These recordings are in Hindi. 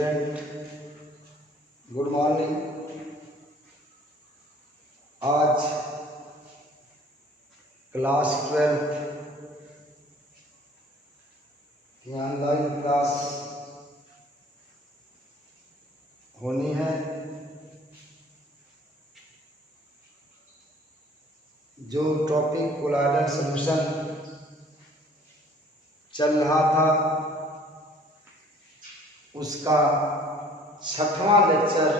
Student, good morning. आज क्लास 12 की ऑनलाइन क्लास होनी है। जो टॉपिक कोलाइडल सॉल्यूशन चल रहा था उसका 6वां लेक्चर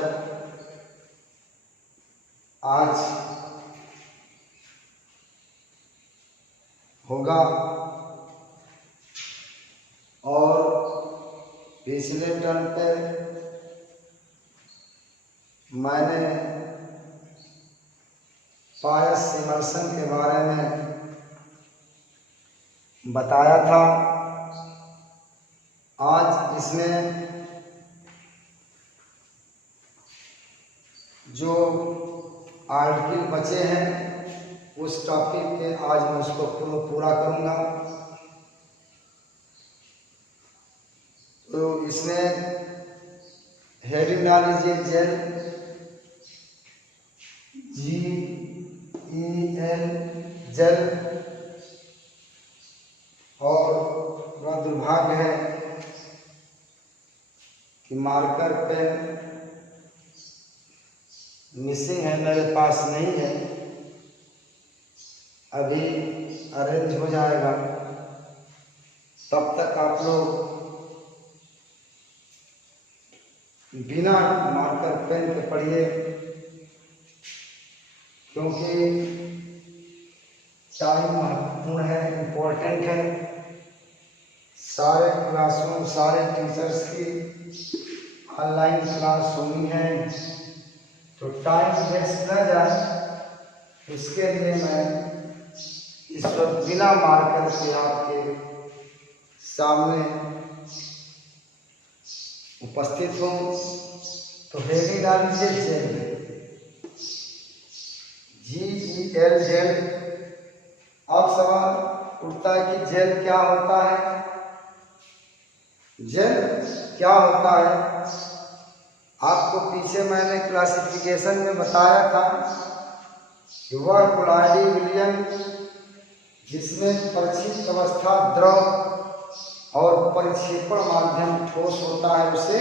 आज होगा। और पिछले टर्म पे मैंने पायस इमर्शन के बारे में बताया था। आज इसमें जो आर्टिकल बचे हैं उस टॉपिक पे आज मैं उसको पूरा करूंगा। तो इसमें हेडिंग डाल लीजिए जेल, GEL जेल। और बड़ा दुर्भाग्य है कि मार्कर पेन मिसिंग है, मेरे पास नहीं है। अभी अरेंज हो जाएगा, तब तक आप लोग बिना मार्कर पेन के पढ़िए, क्योंकि टाइम महत्वपूर्ण है, इम्पोर्टेंट है। सारे क्लासरूम, सारे टीचर्स की ऑनलाइन क्लास होनी है, तो टाइम वेस्ट न जाए इसके लिए मैं इस वक्त बिना मार्कर के आपके सामने उपस्थित हूँ। तो हेडिंग डाल लीजिए जेल, GEL जेल। अब सवाल उठता है कि जेल क्या होता है? जेल क्या होता है? आपको पीछे मैंने क्लासिफिकेशन में बताया था कि वह कोलाइडी विलयन जिसमें परिक्षिप्त अवस्था द्रव और परिक्षेपण माध्यम ठोस होता है उसे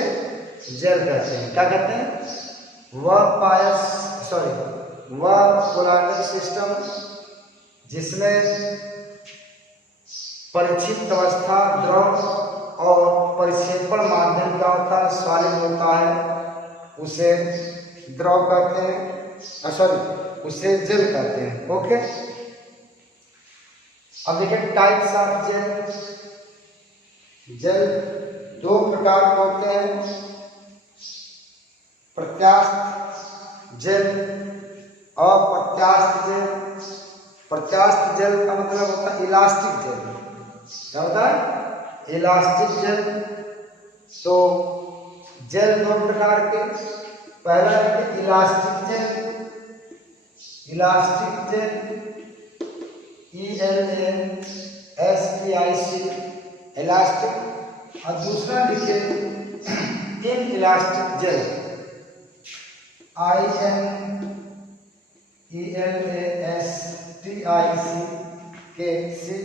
जेल कहते हैं। क्या कहते हैं? वह कोलाइडल सिस्टम जिसमें परिक्षिप्त अवस्था द्रव और परिक्षेपण माध्यम क्या होता है, सॉलिड होता है, उसे द्रव कहते हैं, उसे जेल कहते हैं। ओके, अब देखिए टाइप्स ऑफ जेल। जेल दो प्रकार के होते हैं, प्रत्यास्थ जेल, अप्रत्यास्थ जेल। प्रत्यास्थ जेल का मतलब होता है इलास्टिक जेल। क्या होता है? Elastic jail. तो जेल दो प्रकार के, पहला है elastic gel, elastic gel ELASTIC, elastic. और दूसरा लिखिए inelastic gel, INELASTIC,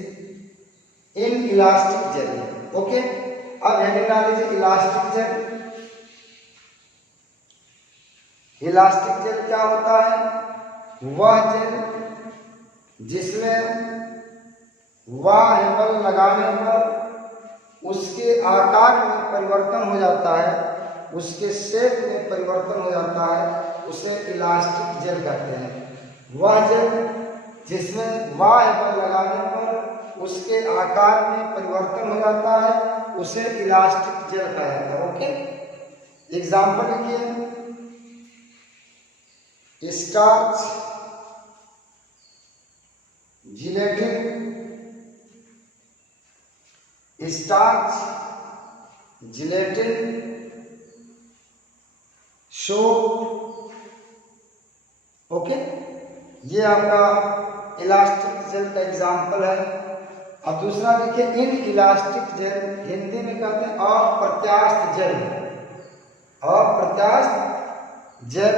inelastic gel. Okay, अब हेडिंग डाल लीजिए इलास्टिक जेल। इलास्टिक जेल क्या होता है? वह जेल जिसमें वायुबल लगाने पर उसके आकार में परिवर्तन हो जाता है, उसके शेप में परिवर्तन हो जाता है, उसे इलास्टिक जेल कहते हैं। वह जेल जिसमें वायुबल लगाने पर उसके आकार में परिवर्तन हो जाता है उसे इलास्टिक जेल कहा जाता है। ओके, एग्जाम्पल लिखिए, starch, gelatin, starch, gelatin, soap. Okay, ये आपका इलास्टिक जेल का एग्जाम्पल है। अब दूसरा देखिए इन इलास्टिक जेल, हिंदी में कहते हैं अप्रत्यास्थ जेल। अप्रत्यास्थ जेल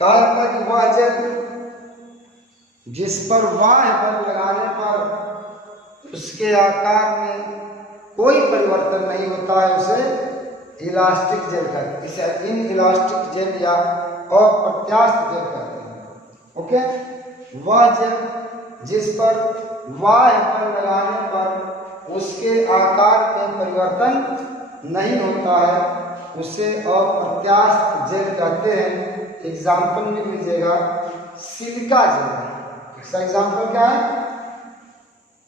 कहा कि वह जेल जिस पर बाह्य बल लगाने पर उसके आकार में कोई परिवर्तन नहीं होता है उसे इलास्टिक जेल कहते हैं। इसे इन इलास्टिक जेल या अप्रत्यास्थ जेल कहते हैं। ओके, वह जेल जिस पर बाह्य बल लगाने पर उसके आकार में परिवर्तन नहीं होता है उसे अप्रत्यास्थ जेल कहते हैं। एग्जाम्पल में लीजिएगा सिलिका जेल। इसका एग्जाम्पल क्या है?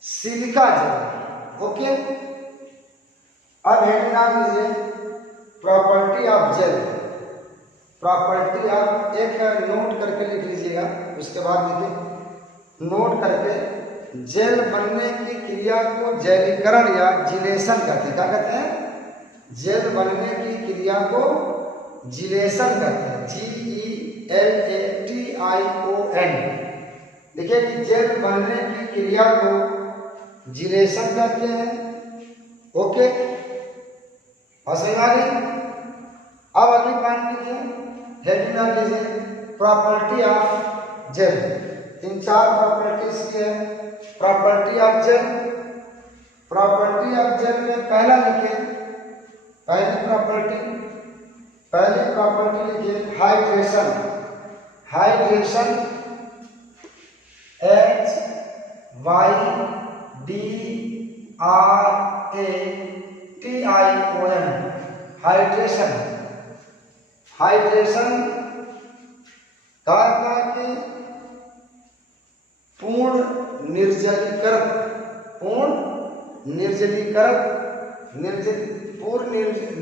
Silica gel. ओके, अब हेडिंग नाम लीजिए property of gel. Property of, एक नोट करके लिख लीजिएगा, उसके बाद लिखिए नोट करके जेल बनने की क्रिया को जैलीकरण या जिलेशन कहते हैं। क्या कहते हैं? जेल बनने की क्रिया को जिलेशन कहते हैं। GELATION। देखिए कि जेल बनने की क्रिया को जिलेशन कहते हैं। ओके, और समझ आ गई? अब अगली पॉइंट लीजिए, हेडिंग नाम लीजिए प्रॉपर्टी ऑफ जेल। 3-4 प्रॉपर्टीज की है property of gel. Property of gel में पहला लिखिए, पहली प्रॉपर्टी लिखिए hydration. Hydration HYDRATION। Hydration. Hydration का कि पूर्ण निर्जलीकरण। पूर्ण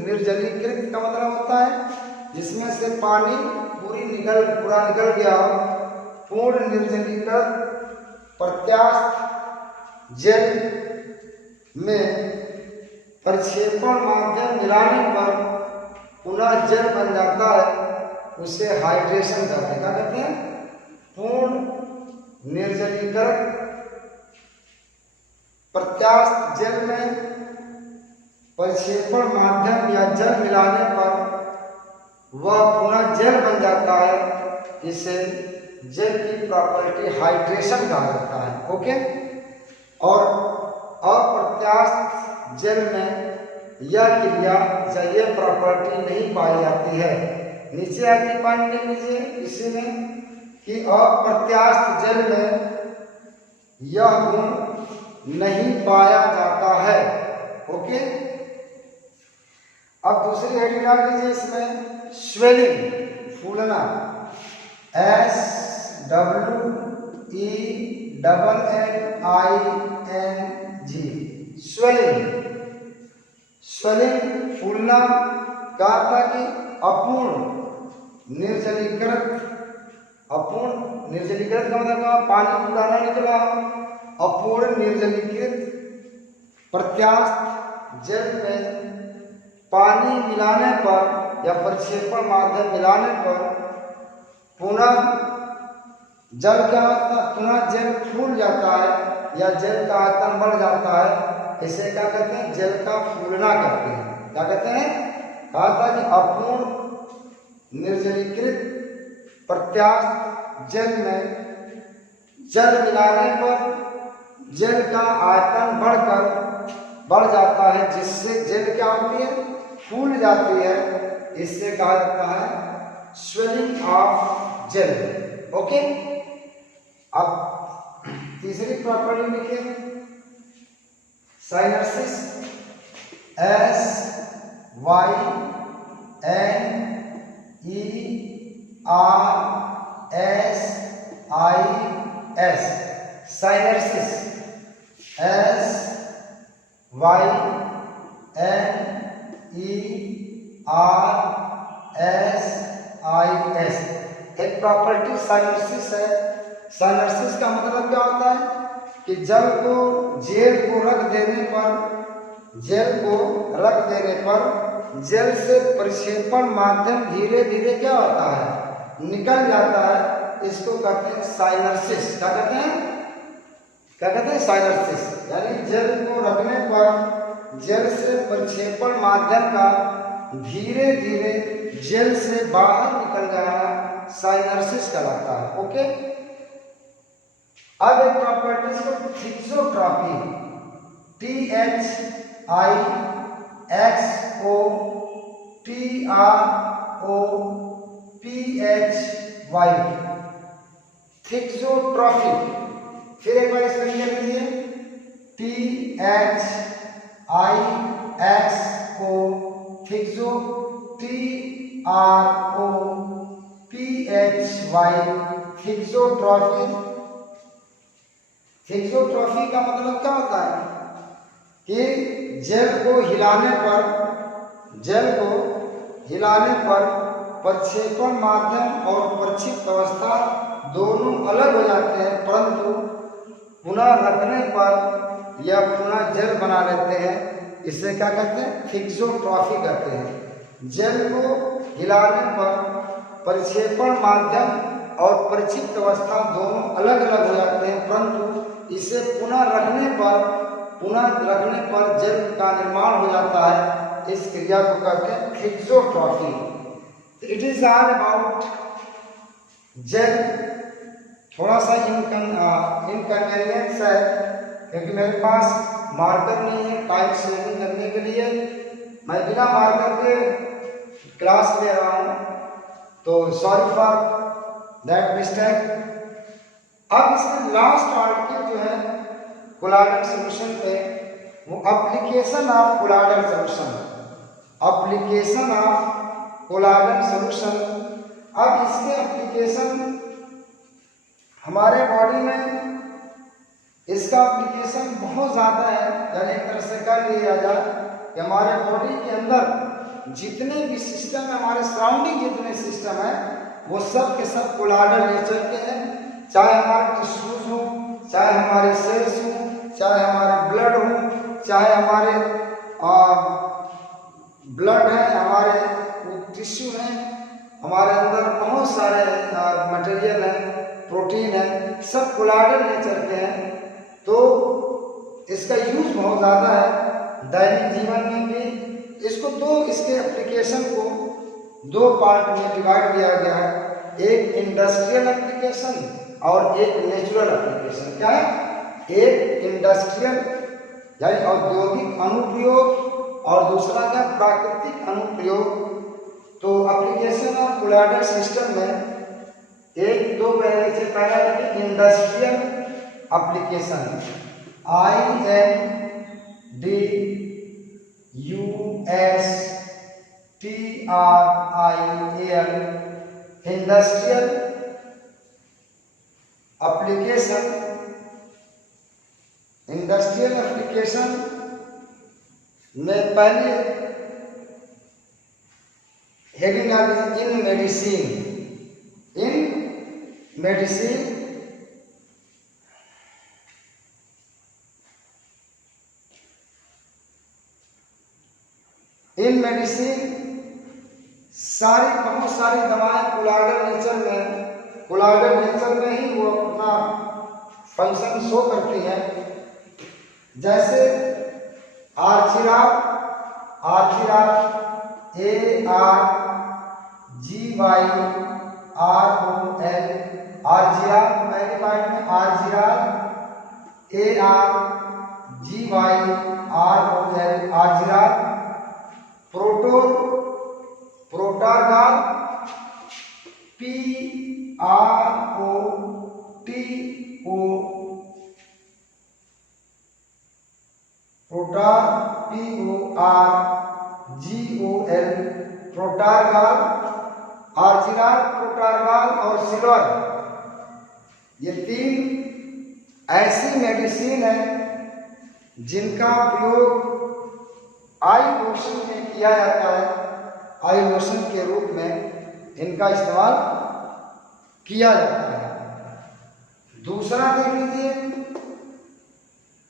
निर्जलीकृत का मतलब होता है जिसमें से पानी पूरा निकल गया हो। पूर्ण निर्जलीकृत प्रत्यास्थ जेल में प्रक्षेपण माध्यम मिलाने पर पुनः जेल बन जाता है उसे हाइड्रेशन कहते हैं। क्या कहते हैं? पूर्ण निर्जलीकरण प्रत्यास्थ जेल में प्रक्षेपण माध्यम या जल मिलाने पर वह पुनः जेल बन जाता है, इसे जेल की प्रॉपर्टी हाइड्रेशन कहा जाता है। ओके, और अप्रत्यास्थ जेल में यह क्रिया या यह प्रॉपर्टी नहीं पाई जाती है। नीचे अगली पॉइंट ले लीजिए इसी में कि अप्रत्यास्थ जेल में यह गुण नहीं पाया जाता है। ओके, अब दूसरी हेडिंग डाल लीजिए इसमें स्वेलिंग, फूलना। SWELLING। स्वेलिंग। स्वेलिंग फूलना का था कि अपूर्ण निर्जलीकृत का मतलब पानी पुराना निकला। अपूर्ण निर्जलीकृत प्रत्यास्थ जेल में पानी मिलाने पर या प्रक्षेपण माध्यम मिलाने पर पुनः जल क्या होता है? पुनः जेल फूल जाता है या जेल का आयतन बढ़ जाता है। इसे क्या कहते हैं? जेल का फूलना कहते हैं। क्या कहते हैं? कहा था कि अपूर्ण निर्जलीकृत प्रत्यास्थ जेल में जल मिलाने पर जेल का आयतन बढ़ जाता है, जिससे जेल क्या होती है? फूल जाती है। इससे कहा जाता है स्वेलिंग ऑफ जेल। ओके, अब तीसरी प्रॉपर्टी लिखिए साइनर्सिस। SYNERSIS। साइनर्सिस SYNERSIS एक प्रॉपर्टी साइनर्सिस है। साइनर्सिस का मतलब क्या होता है कि जेल को रख देने पर जेल से प्रक्षेपण माध्यम धीरे धीरे क्या होता है? निकल जाता है। इसको कहते हैं साइनर्सिस। क्या कहते हैं? साइनर्सिस। यानी जेल को रखने पर जल से प्रक्षेपण माध्यम का धीरे धीरे जल से बाहर निकल जाना साइनर्सिस कहलाता है। ओके, अब एक प्रॉपर्टीज को थिक्सोट्रॉपी, THIXOTROPHY, थिक्सोट्रॉफी। फिर एक बार इसमें लिख लीजिए, THIXO थिक्सो, TROPHY थिक्सोट्रॉफी। थिक्सोट्रॉफी का मतलब क्या होता है कि जल को हिलाने पर प्रक्षेपण माध्यम और प्रक्षिप्त अवस्था दोनों अलग हो जाते हैं, परंतु पुनः रखने पर या पुनः जल बना लेते हैं। इसे क्या कहते हैं? थिक्सोट्रॉफी कहते हैं। जल को हिलाने पर प्रक्षेपण माध्यम और प्रक्षिप्त अवस्था दोनों अलग अलग हो जाते हैं, परंतु इसे पुनः रखने पर जल का निर्माण हो जाता है। इस क्रिया को कहते हैं थिक्सोट्रॉफी। इट इज ऑल अबाउट जल। थोड़ा सा इनकन्वीनियंस है क्योंकि मेरे पास मार्कर नहीं है टाइम सेविंग करने के लिए। मैं बिना मार्कर के क्लास ले रहा हूँ, तो सॉरी फॉर दैट मिस्टेक। अब इसमें लास्ट आर्टिकल जो है कोलाइडल सॉल्यूशन पे, वो एप्लीकेशन ऑफ कोलाइडल सॉल्यूशन, अब इसके एप्लीकेशन हमारे बॉडी में, इसका एप्लीकेशन बहुत ज़्यादा है। यानी एक तरह से कह लिया जाए कि हमारे बॉडी के अंदर जितने भी सिस्टम है, हमारे सराउंडिंग जितने सिस्टम है, वो सब के सब कोलाइडल नेचर के हैं। चाहे हमारे टिश्यूज हो, चाहे हमारे सेल्स हो, चाहे हमारे ब्लड हो, चाहे हमारे ब्लड है, हमारे टिश्यू हैं, हमारे अंदर बहुत सारे मटेरियल हैं, प्रोटीन है, सब कोलाइडल नेचर के हैं। तो इसका यूज बहुत ज़्यादा है दैनिक जीवन में भी। इसके एप्लीकेशन को दो पार्ट में डिवाइड किया गया है, एक इंडस्ट्रियल एप्लीकेशन और एक नेचुरल एप्लीकेशन। क्या है? एक इंडस्ट्रियल यानी औद्योगिक अनुप्रयोग और दूसरा क्या? प्राकृतिक अनुप्रयोग। तो एप्लीकेशन ऑफ कोलाइडल सिस्टम में एक दो पहले से पहला industrial application, INDUSTRIAL, industrial application में पहले हेडिंग इन मेडिसिन। इन मेडिसिन बहुत सारी दवाएं कोलाइडल नेचर में ही वो अपना फंक्शन शो करती हैं। जैसे आर्जिराप, ARGYROL, आर्जिराप, पहले पार्ट में आर्जिराल, ARGYROL, आर्जिराल। प्रोटारगाल, प्रोटारगाल, आर्जिराल, प्रोटारगाल और सिल्वर। ये तीन ऐसी मेडिसिन है जिनका प्रयोग आई लोशन में किया जाता है। आई लोशन के रूप में इनका इस्तेमाल किया जाता है। दूसरा देख लीजिए,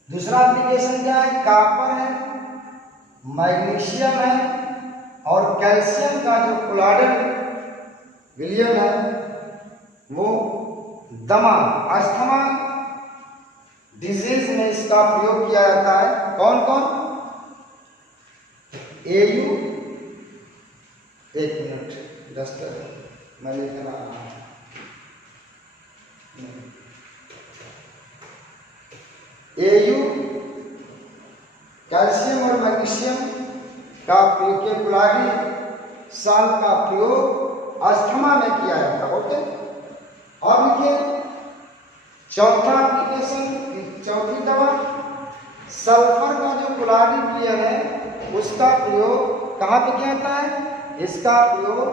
दूसरा एप्लीकेशन क्या है? कॉपर है, मैग्नीशियम है और कैल्शियम का जो कोलाइडल विलयन है वो दमा, अस्थमा डिजीज में इसका प्रयोग किया जाता है। कौन कौन? AU, एक मिनट जस्ट मैं लिखना AU कैल्शियम और मैग्नीशियम का प्रयोग के कुलारी साल्ट का प्रयोग अस्थमा में किया जाता है। ओके, और लिखिए चौथा एप्लीकेशन, चौथी दवा सल्फर का जो कुलारी क्लियर है उसका प्रयोग कहाँ पे किया जाता है? इसका प्रयोग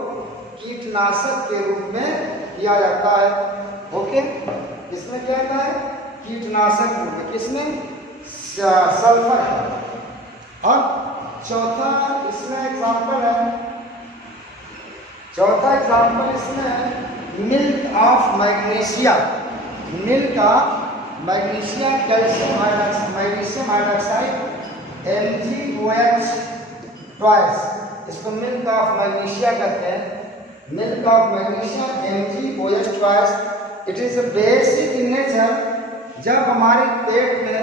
कीटनाशक के रूप में किया जाता है। ओके, किसमें किया जाता है? कीटनाशक के रूप में। किसमें? सल्फर। और चौथा इसमें एग्जाम्पल है, चौथा एग्जाम्पल इसमें milk of magnesia, milk of magnesia calcium hydroxide, magnesium hydroxide MgOH twice, इसको मिल्क ऑफ मैग्नीशिया कहते हैं। Milk of magnesia MgOH twice. It is basic in nature. जब हमारे पेट में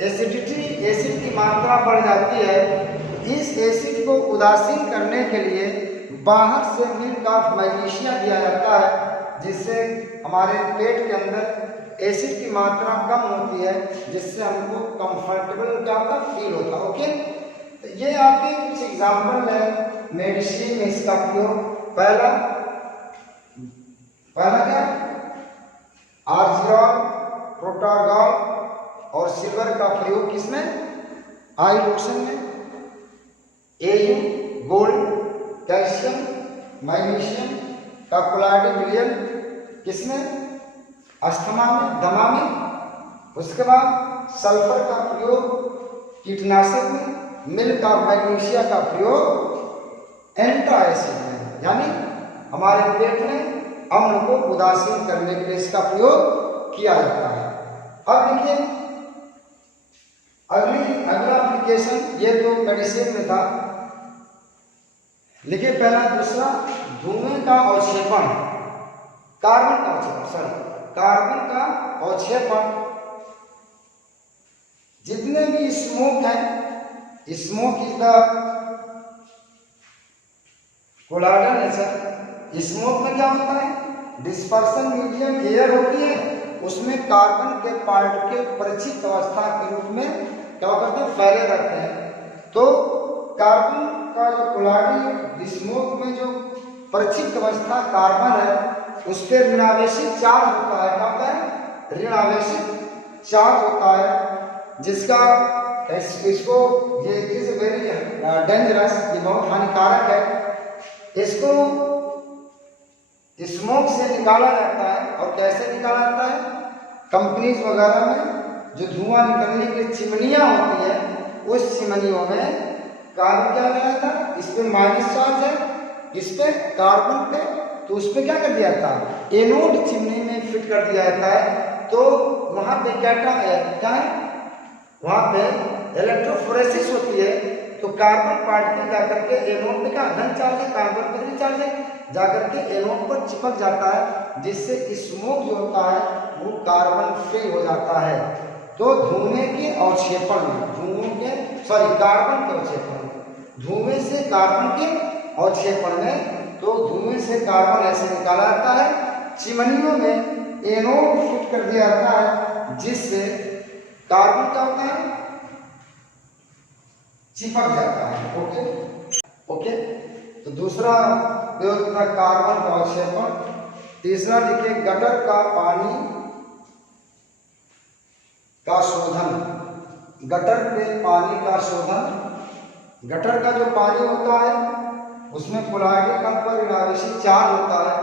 एसिडिटी, एसिड की मात्रा बढ़ जाती है, इस एसिड को उदासीन करने के लिए बाहर से मिल्क ऑफ मैग्नीशिया दिया जाता है, जिससे हमारे पेट के अंदर एसिड की मात्रा कम होती है, जिससे हमको कंफर्टेबल क्या होता फील होता है। ओके, तो ये आपके कुछ एग्जाम्पल है मेडिसिन में इसका प्रयोग। पहला क्या? आर्जिरॉल, प्रोटागॉल और सिल्वर का प्रयोग किसमें? आई लोशन में। AU गोल्ड, कैल्शियम, मैग्नीशियम का क्लोराइड विलयन किसमें? अस्थमा में, दमा में। उसके बाद सल्फर का प्रयोग कीटनाशक में, मिल्क ऑफ मैग्नीशिया का प्रयोग एंटासिड में, यानी हमारे पेट में अम्ल को उदासीन करने के लिए इसका प्रयोग किया जाता है। अब देखिए अगला एप्लीकेशन, ये तो मेडिसिन में था। लिखिए पहला, दूसरा धुएं का अवक्षेपण, कार्बन का अवक्षेपण, कार्बन का अवक्षेपण। जितने भी स्मोक है, smoke is the colloidal nature. Smoke में क्या होता है? डिस्पर्सन मीडियम एयर होती है, उसमें कार्बन के पार्टिकल परिचित अवस्था के रूप में क्या करते हैं? फैले रहते हैं। तो कार्बन का जो कोलाइडल स्मोक में जो परिचित अवस्था कार्बन है, उस पर ऋणावेशित चार्ज होता है। क्या होता है? ऋणावेशित चार्ज होता है, जिसका इसको ये इज वेरी डेंजरस, ये बहुत हानिकारक है। इसको स्मोक से निकाला जाता है। और कैसे निकाला जाता है? कंपनीज वगैरह में जो धुआं निकलने की चिमनियां होती है, उस चिमनियों में कार्बन क्या लगाया था? इस पे माइनस चार्ज है, इस पे कार्बन पे, तो उस पे क्या कर दिया था? एनोड चिमनी में फिट कर दिया जाता है। तो वहां पे क्या है? वहां पे इलेक्ट्रोफोरेसिस होती है। तो कार्बन पार्टिकल जाकर के एनोड पे क्या धन चार्ज है, कार्बन पे ऋण चार्ज है, जाकर के एनोड पर चिपक जाता है, जिससे स्मोक जो होता है वो कार्बन फ्री हो जाता है। तो धुएं के अवक्षेपण में, कार्बन के अवक्षेपण में, धुएं से कार्बन के अवक्षेपण में, तो धुएं से कार्बन ऐसे निकाला जाता है, चिमनियों में एनोड फिट कर दिया जाता है, जिससे कार्बन क्या होता है? चिपक जाता है। ओके, तो दूसरा प्रयोग था कार्बन का अवक्षेपण। तीसरा लिखिए गटर का पानी का शोधन, गटर के पानी का शोधन। गटर का जो पानी होता है उसमें क्लोराइड का पर ऋणावेशित चार्ज होता है।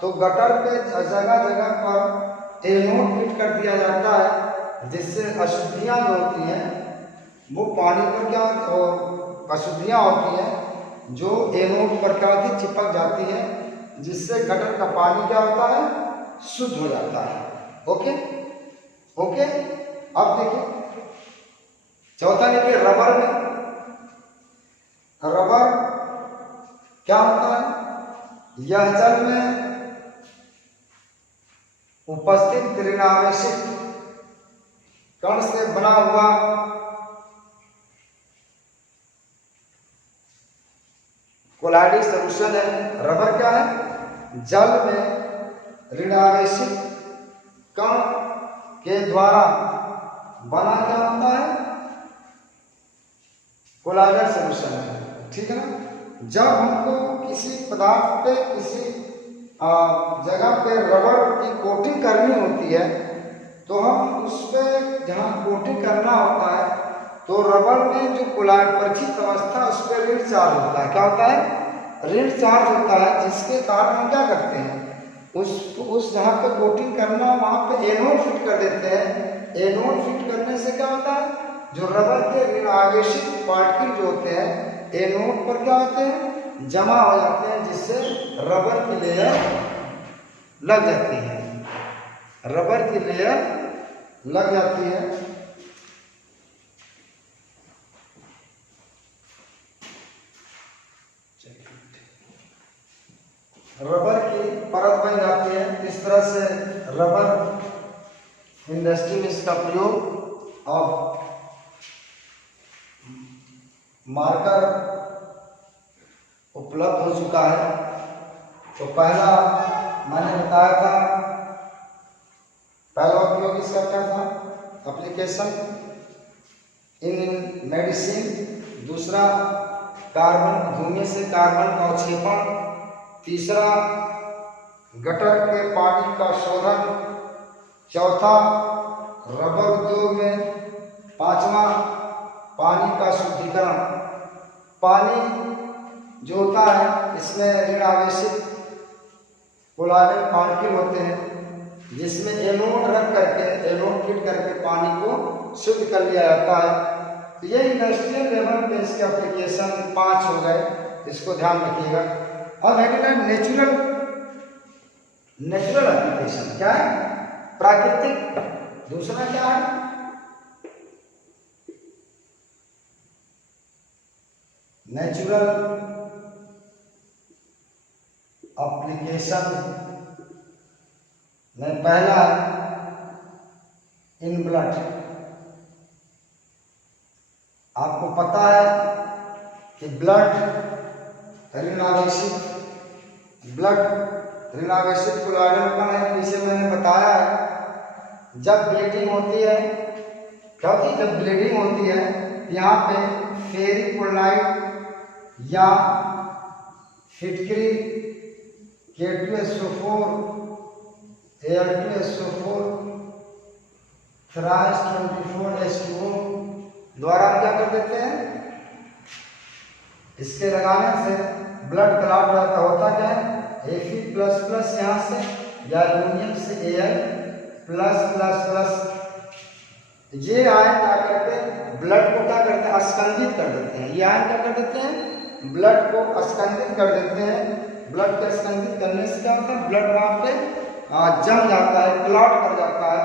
तो गटर पे जगह जगह पर एनोड फिट कर दिया जाता है, जिससे अशुद्धियां जो होती हैं वो पानी पर क्या अशुद्धियां होती हैं जो एनोड पर क्या होती चिपक जाती है, जिससे गटर का पानी क्या होता है? शुद्ध हो जाता है। ओके, अब देखिए चौथा लिखिए रबर में। रबर क्या होता है? यह जल में उपस्थित ऋणावेशित कण से बना हुआ कोलाइडल सॉल्यूशन है। रबर क्या है? जल में ऋणावेशित कण के द्वारा बना क्या होता है? कोलाइडल सॉल्यूशन है। ठीक है ना? जब हमको किसी पदार्थ पे किसी जगह पे रबर की कोटिंग करनी होती है तो हम उस पर जहाँ कोटिंग करना होता है तो रबर में जो कोलाइड परिचित अवस्था उस पर ऋण चार्ज होता है। क्या होता है? ऋण चार्ज होता है, जिसके कारण हम क्या करते हैं, उस जहाँ पे कोटिंग करना वहाँ पे एनोड फिट कर देते हैं। एनोड फिट करने से क्या होता है, जो रबर के ऋण आवेशित पार्टिकल जो होते हैं एनोड पर क्या होते हैं, जमा हो जाते हैं, जिससे रबर की लेयर लग जाती है। रबर की लेयर लग जाती है। रबर की परत बन जाती है। इस तरह से रबर इंडस्ट्री में इसका प्रयोग अब मार्कर उपलब्ध हो चुका है। तो पहला मैंने बताया था, पहला उपयोग इसका क्या था, एप्लीकेशन इन मेडिसिन। दूसरा कार्बन, धुएं से कार्बन का अवक्षेपण। तीसरा गटर के पानी का शोधन। चौथा रबर उद्योग में। पांचवा पानी का शुद्धिकरण। पानी जो होता है इसमें ऋण आवेशित कोलाइडल पार्टिकल होते हैं, जिसमें एनोड रख करके, एनोड फिट करके पानी को शुद्ध कर लिया जाता है। ये इंडस्ट्रियल लेवल पे इसके एप्लीकेशन 5 हो गए, इसको ध्यान रखिएगा। अब है नेचुरल एप्लीकेशन। क्या है? प्राकृतिक। दूसरा क्या है? नेचुरल एप्लीकेशन में पहला इन ब्लड। आपको पता है कि ब्लड ऋणावेशित, ब्लड ऋणावेशित कोलाइडल कण है। इसे मैंने बताया है, जब ब्लीडिंग होती है, क्योंकि जब ब्लीडिंग होती है यहाँ पे फेरिक क्लोराइड या फिटकरी K2SO4 Al2SO4 Thrice24H2O द्वारा क्या कर देते हैं, इसके लगाने से ब्लड क्लॉट रहता होता क्या है, Fe++ यहाँ से या एल्यूमिनियम से Al+++, ये आयन क्या करते हैं, ब्लड को क्या करते हैं, अस्कंदित कर देते हैं। ये आयन क्या कर देते हैं, ब्लड को अस्कंदित कर देते हैं। ब्लड को अस्कंदित करने से क्या होता है, ब्लड वहाँ पे जम जाता है, क्लॉट कर जाता है।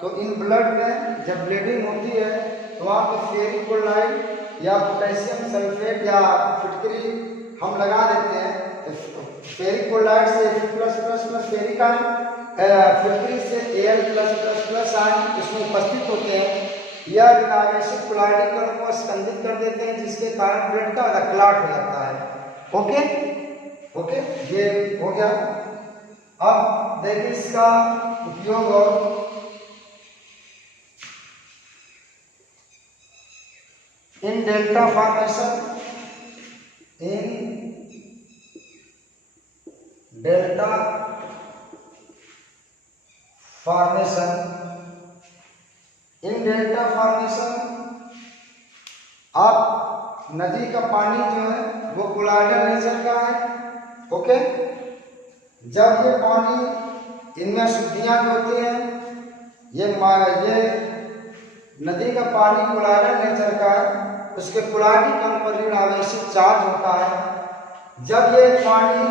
तो इन ब्लड में जब ब्लीडिंग होती है तो वहाँ पे फेरिक क्लोराइड या पोटेशियम सल्फेट या फिटकरी हम लगा देते हैं। तो फेरिक क्लोराइड से Fe++ फेरिक आयन, फिटकरी से Al+++ आयन इसमें उपस्थित होते हैं। यह ऋणावेशित कोलाइडल कण को स्कंदित कर देते हैं, जिसके कारण ब्लड का क्लॉट हो जाता है। ओके, ये हो गया। अब देखिए इसका उपयोग और इन डेल्टा फॉर्मेशन, इन डेल्टा फॉर्मेशन, इन डेल्टा फॉर्मेशन आप नदी का पानी जो है वो कोलाइडल नेचर का है। ओके, जब ये पानी, इनमें शुद्धियां जो होती हैं, ये नदी का पानी कोलाइडल नेचर का है, उसके कोलाइडल कण पर ऋण आवेशित चार्ज होता है। जब ये पानी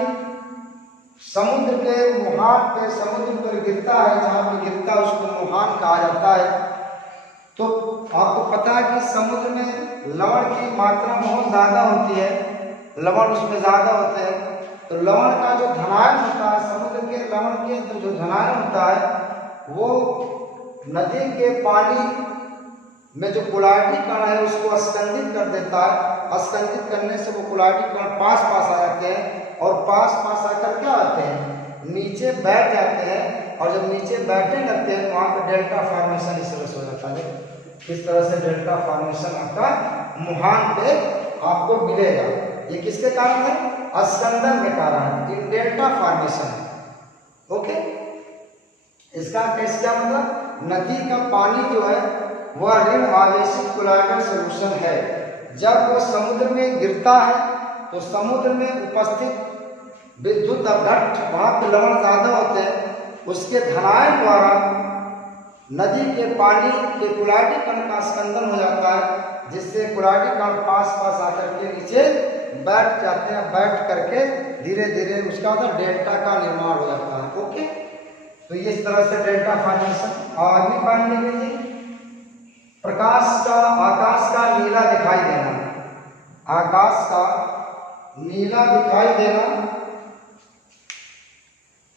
समुद्र के मुहान पे, समुद्र पर गिरता है, जहाँ पे गिरता है उसको मुहान कहा जाता है। तो आपको पता है कि समुद्र में लवण की मात्रा बहुत ज़्यादा होती है, लवण उसमें ज़्यादा होते हैं। तो लवण का जो धनायन होता है, समुद्र के लवण के जो धनायन होता है वो नदी के पानी में जो कोलाइडी कण है उसको स्कंदित कर देता है। स्कंदित करने से वो कोलाइडी कण पास पास आ जाते हैं और पास पास आकर क्या आते हैं, नीचे बैठ जाते हैं। और जब नीचे बैठने लगते हैं वहाँ पर डेल्टा फॉर्मेशन इस तरह से हो जाता है। इस तरह से डेल्टा फॉर्मेशन आपका मुहान पे आपको मिलेगा। ये किसके कारण है, स्कंदन के कारण, इन डेल्टा फॉर्मेशन। ओके, इसका कैसे क्या मतलब, नदी का पानी जो है वह ऋण आवेशित कोलाइडल सॉल्यूशन है। जब वो समुद्र में गिरता है तो समुद्र में उपस्थित विद्युत अपघट्ट, वहाँ पे लवण ज्यादा होते हैं, उसके धनायन द्वारा नदी के पानी के कोलाइडी कण का स्कंदन हो जाता है, जिससे कोलाइडी कण पास पास आकर के नीचे बैठ जाते हैं। बैठ करके धीरे धीरे उसका डेल्टा का निर्माण हो जाता है। ओके, तो इस तरह से डेल्टा फॉर्मेशन। और अगली पॉइंट देख लीजिए, प्रकाश का, आकाश का नीला दिखाई देना। आकाश का नीला दिखाई देना,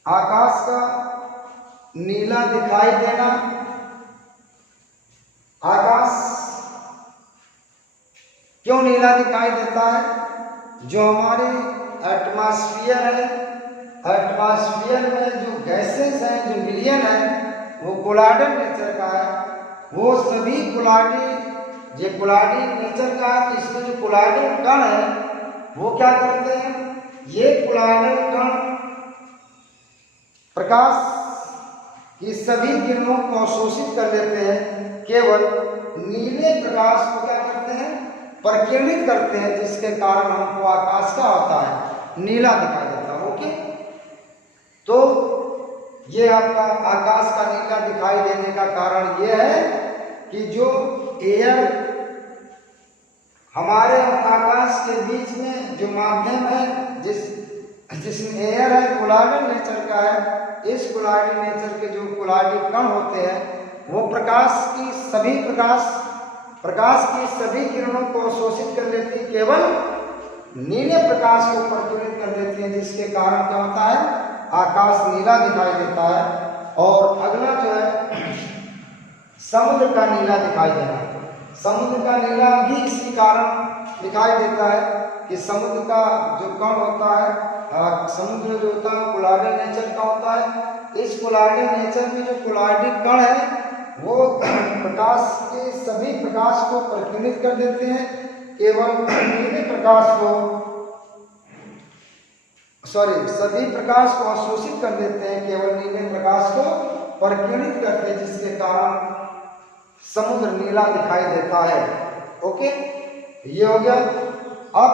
आकाश का नीला दिखाई देना। आकाश क्यों नीला दिखाई देता है, जो हमारे एटमॉस्फेयर है, एटमॉस्फेयर में जो गैसेस हैं, जो मिलियन है, वो कोलाइडल नेचर का है। वो सभी कोलाइडी, ये कोलाइडी नेचर का है कि इसमें जो कोलाइडल कण है वो क्या करते हैं, ये कोलाइडल कण प्रकाश की सभी किरणों को अवशोषित कर लेते हैं, केवल नीले प्रकाश को क्या करते हैं, परिकिरणित करते हैं, जिसके कारण हमको आकाश का होता है नीला दिखाई देता है। ओके, तो ये आपका आकाश का नीला दिखाई देने का कारण ये है कि जो एयर हमारे आकाश के बीच में जो माध्यम है, जिसमें एयर है, कोलाइडल नेचर का है। इस कोलाइडल नेचर के जो कोलाइडी कण होते हैं वो प्रकाश की सभी किरणों को अवशोषित कर लेती है, केवल नीले प्रकाश को प्रतिबिंबित कर देती है, जिसके कारण क्या होता है, आकाश नीला दिखाई देता है। और अगला जो है समुद्र का नीला दिखाई देना। समुद्र का नीला भी इसी कारण दिखाई देता है कि समुद्र का जो कण होता है, समुद्र जो होता है कोलाइडल नेचर का होता है। इस कोलाइडल नेचर में जो कोलाइडी कण है वो प्रकाश के सभी प्रकाश को परिकिरणित कर देते हैं, केवल नीले प्रकाश को, सभी प्रकाश को अवशोषित कर देते हैं, केवल नीले प्रकाश को परिकिरणित करते हैं, जिसके कारण समुद्र नीला दिखाई देता है। ओके, ये हो गया। अब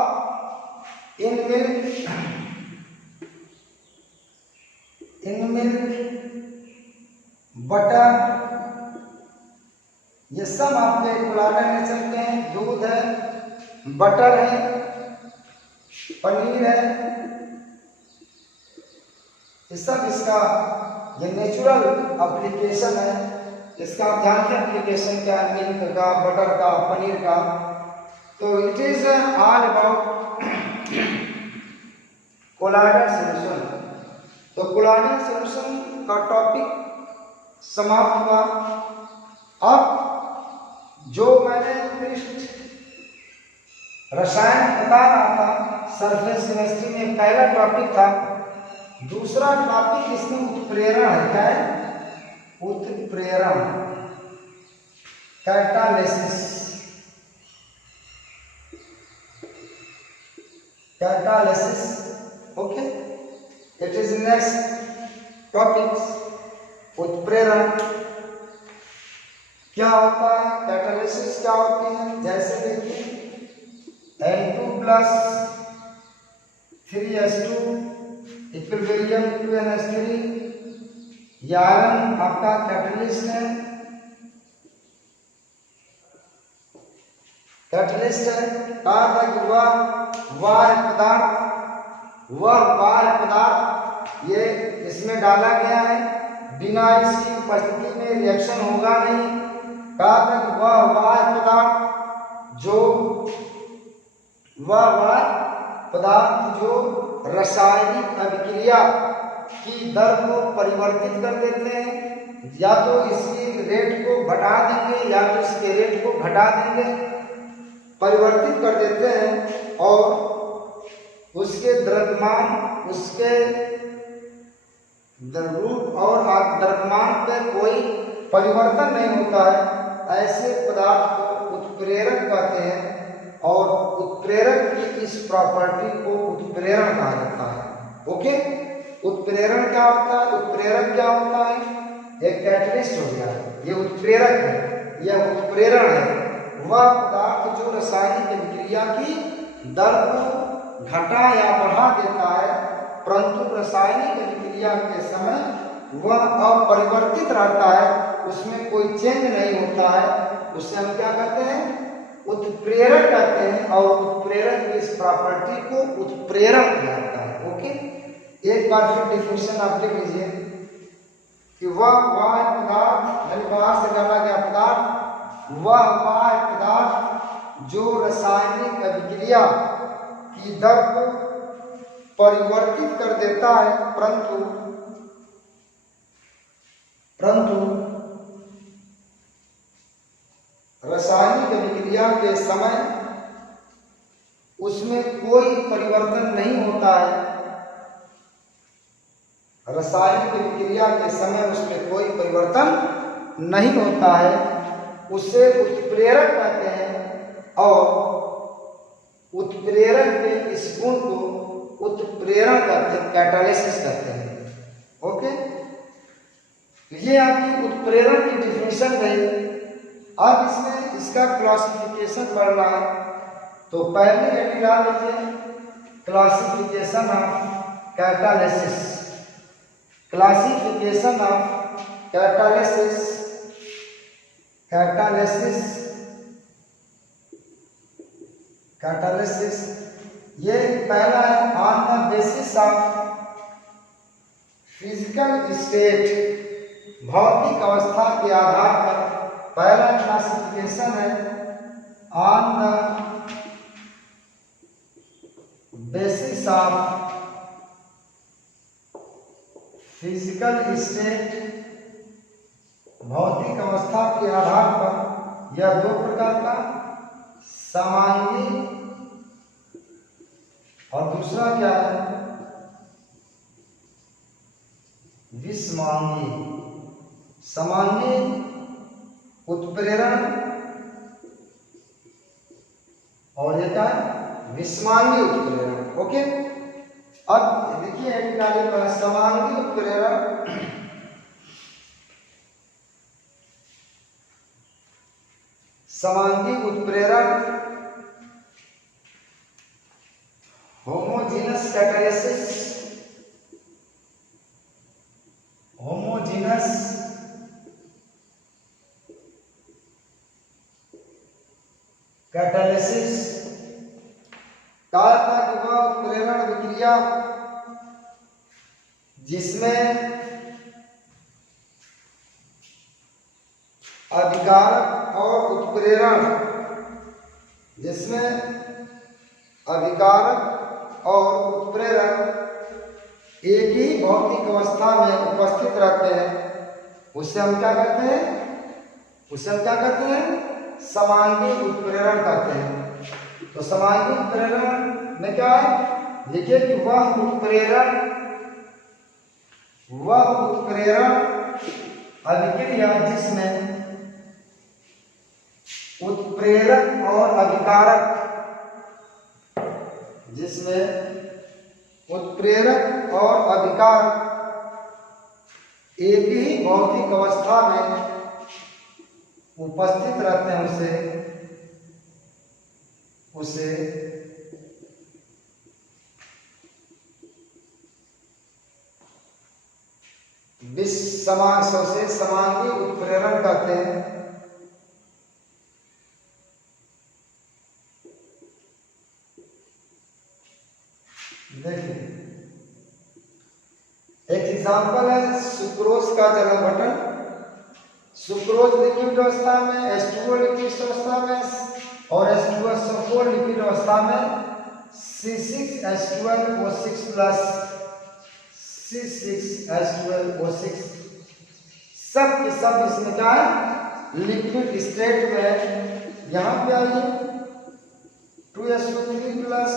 इन मिल्क, बटर, ये सब आपके कोलाइडल नेचर के हैं। दूध है, बटर है, पनीर है, ये सब इसका ये नेचुरल एप्लीकेशन है। इसका आप जानते हैं एप्लीकेशन क्या है, मिल्क का, बटर का, पनीर का। तो it is all about colloidal solution. तो कोलाइडल सॉल्यूशन का टॉपिक समाप्त हुआ। अब जो मैंने पृष्ठ रसायन बता रहा था, सरफेस केमिस्ट्री में पहला टॉपिक था। दूसरा टॉपिक इसमें उत्प्रेरण है। क्या है? उत्प्रेरण, catalysis. Catalysis, okay, it is next topic. उत्प्रेरण क्या होता है, कैटालिसिस क्या होती है? जैसे देखिए N2 + 3S2 इक्विलिब्रियम 2NH3, ये आयरन आपका कैटलिस्ट है। कैटलिस्ट है, कहा था कि वह बाह्य पदार्थ ये इसमें डाला गया है, बिना इसकी उपस्थिति में रिएक्शन होगा नहीं। कहा था कि वह बाह्य पदार्थ जो रासायनिक अभिक्रिया की दर को परिवर्तित कर देते हैं, या तो इसकी रेट को बढ़ा देंगे या तो इसके रेट को घटा देंगे, परिवर्तित कर देते हैं और उसके द्रव्यमान, उसके रूप और द्रव्यमान पे कोई परिवर्तन नहीं होता है, ऐसे पदार्थ को उत्प्रेरक कहते हैं और उत्प्रेरक की इस प्रॉपर्टी को उत्प्रेरण कहा जाता है। ओके, उत्प्रेरण क्या होता है? उत्प्रेरक क्या होता है? एक कैटलिस्ट हो गया, ये उत्प्रेरक है, यह उत्प्रेरण है। वह पदार्थ जो रासायनिक अभिक्रिया की दर को घटा या बढ़ा देता है, परंतु रासायनिक अभिक्रिया के समय वह अपरिवर्तित रहता है, उसमें कोई चेंज नहीं होता है, उसे हम क्या कहते हैं? उत्प्रेरक कहते हैं। और उत्प्रेरक की इस प्रॉपर्टी को उत्प्रेरण कहा जाता है। ओके, एक बार फिर डिफिनेशन आप लिख लीजिए कि वह पदार्थ, बाहर से डाला गया पदार्थ, वह पदार्थ जो रासायनिक अभिक्रिया की दर को परिवर्तित कर देता है, परंतु रासायनिक अभिक्रिया के समय उसमें कोई परिवर्तन नहीं होता है। रासायनिक अभिक्रिया के समय उसमें कोई परिवर्तन नहीं होता है, उसे उत्प्रेरक कहते हैं। और उत्प्रेरक के इस गुण को उत्प्रेरण कहते हैं, कैटालिसिस कहते हैं। ओके, ये आपकी उत्प्रेरण की डिफिनेशन रही। अब इसमें इसका क्लासिफिकेशन पढ़ना है, तो पहले हेडिंग डाल लीजिए classification of catalysis. Classification of catalysis, catalysis ये पहला है on the basis of physical state, भौतिक अवस्था के आधार पर। पहला क्लासिफिकेशन है on the basis of physical state, भौतिक अवस्था के आधार पर। यह दो प्रकार का, समांगी और दूसरा क्या है? विषमांगी। समांगी उत्प्रेरण और ये क्या है? विषमांगी उत्प्रेरण। ओके, अब देखिए समांगी उत्प्रेरण। समांगी उत्प्रेरण होमोजीनस कैटालिसिस, होमोजीनस कैटालिसिस का वह उत्प्रेरण विक्रिया जिसमें अभिकारक और उत्प्रेरण, जिसमें अभिकारक और उत्प्रेरक एक ही भौतिक अवस्था में उपस्थित रहते हैं, उसे हम क्या कहते हैं? उसे हम क्या कहते हैं? समांगी उत्प्रेरण कहते हैं। तो समांगी उत्प्रेरण में क्या है? देखिए कि वह उत्प्रेरण अभिक्रिया जिसमें उत्प्रेरक और अभिकारक, जिसमें उत्प्रेरक और अभिकारक एक ही भौतिक अवस्था में उपस्थित रहते हैं, उसे समांगी उत्प्रेरण कहते हैं। देखिए एक एग्जाम्पल है सुक्रोज का जल गठन। सुक्रोज लिक्विड अवस्था में, H2O लिक्विड अवस्था में और H2SO4 लिक्विड अवस्था में C6H12O6 प्लस C6H12O6 सब के सब इसमें क्या है? लिक्विड स्टेट में है, यहाँ पे आइए 2SO3 plus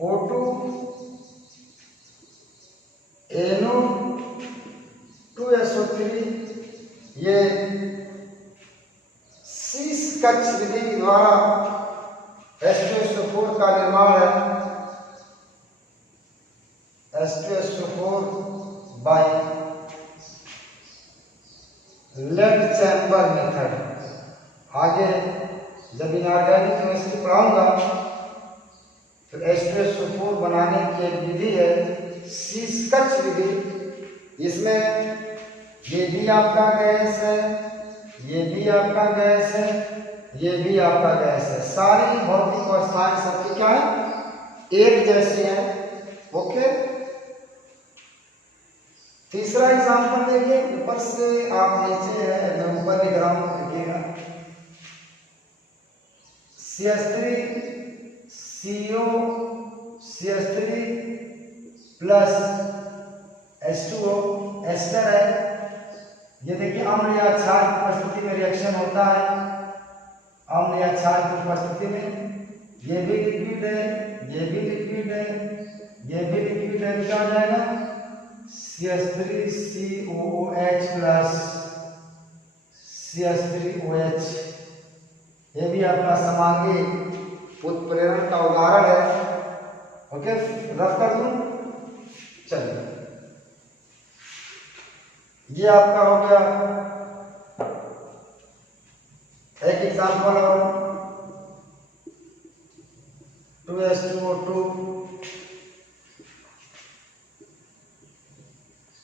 O2 NO 2SO3, ये शीश कक्ष विधि द्वारा H2SO4 का निर्माण है। H2SO4 bye lead chamber method. आगे जब इनऑर्गेनिक केमिस्ट्री पढ़ाऊंगा तो H2SO4 बनाने की एक विधि है शीश कक्ष विधि। इसमें ये भी आपका गैस है, ये भी आपका गैस है, ये भी आपका गैस है। सारी भौतिक अवस्थाएं सबकी क्या है, एक जैसी है। ओके, तीसरा एग्जांपल देखिए, ऊपर से आप नीचे है, मैं ऊपर लिख रहा हूं, देखिएगा CH3 CO CH3 plus H2O ester है। ये देखिए अम्ल या क्षार की उपस्थिति में रिएक्शन होता है। अम्ल या क्षार की उपस्थिति में ये भी लिक्विड है, ये भी लिक्विड है, ये भी लिक्विड है, क्या हो जाएगा CH3COOH प्लस CH3OH। ये भी आपका समांगी उत्प्रेरण का उदाहरण है। ओके, रफ कर दूं, चलिए ये आपका हो गया एक एग्जांपल और 2H2O2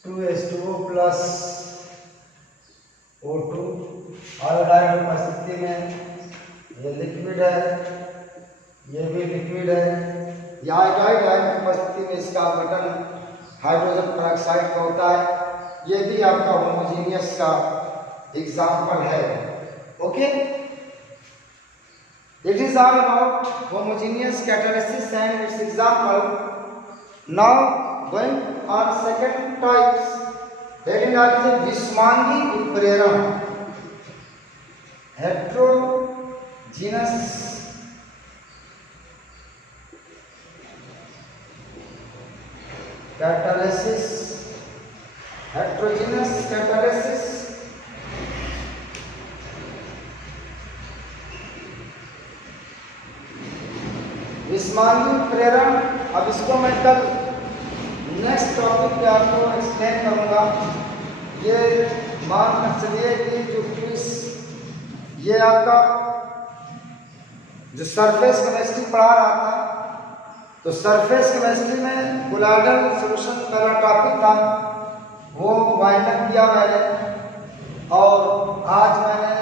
2H2O plus O2 iodide उपस्थिति में ये लिक्विड है, ये भी लिक्विड है। यह आयोडाइड उपस्थिति में इसका मेटल हाइड्रोजन पेरोक्साइड का होता है। ये भी आपका होमोजेनियस का एग्जाम्पल है। Okay, it is all about homogeneous catalysis and its example. Now going on second types, that is विषमांगी उत्प्रेरण, हेट्रोजीनस कैटालिसिस, हेट्रोजीनस कैटालिसिस। विषमांगी उत्प्रेरण, अब इसको मैं कल नेक्स्ट टॉपिक पे आपको एक्सप्लेन करूंगा। ये मान कर चलिए कि जो क्विज ये आपका जो सरफेस केमिस्ट्री पढ़ा रहा था, तो सरफेस केमिस्ट्री में कोलॉइडल सॉल्यूशन पहला टॉपिक था, वो वाइंड अप किया मैंने। और आज मैंने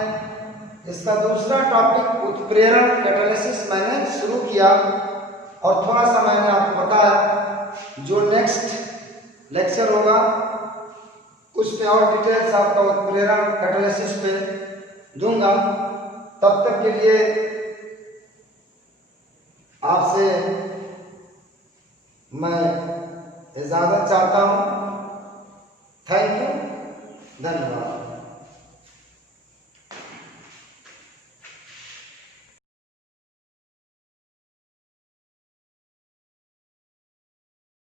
इसका दूसरा टॉपिक उत्प्रेरण कैटालिसिस मैंने शुरू किया। और थोड़ा सा मैंने आपको बताया जो नेक्स्ट लेक्चर होगा उसमें और डिटेल्स आपका उत्प्रेरण कैटालिसिस पे दूंगा। तब तक के लिए आपसे मैं इजाज़त चाहता हूँ। थैंक यू, धन्यवाद।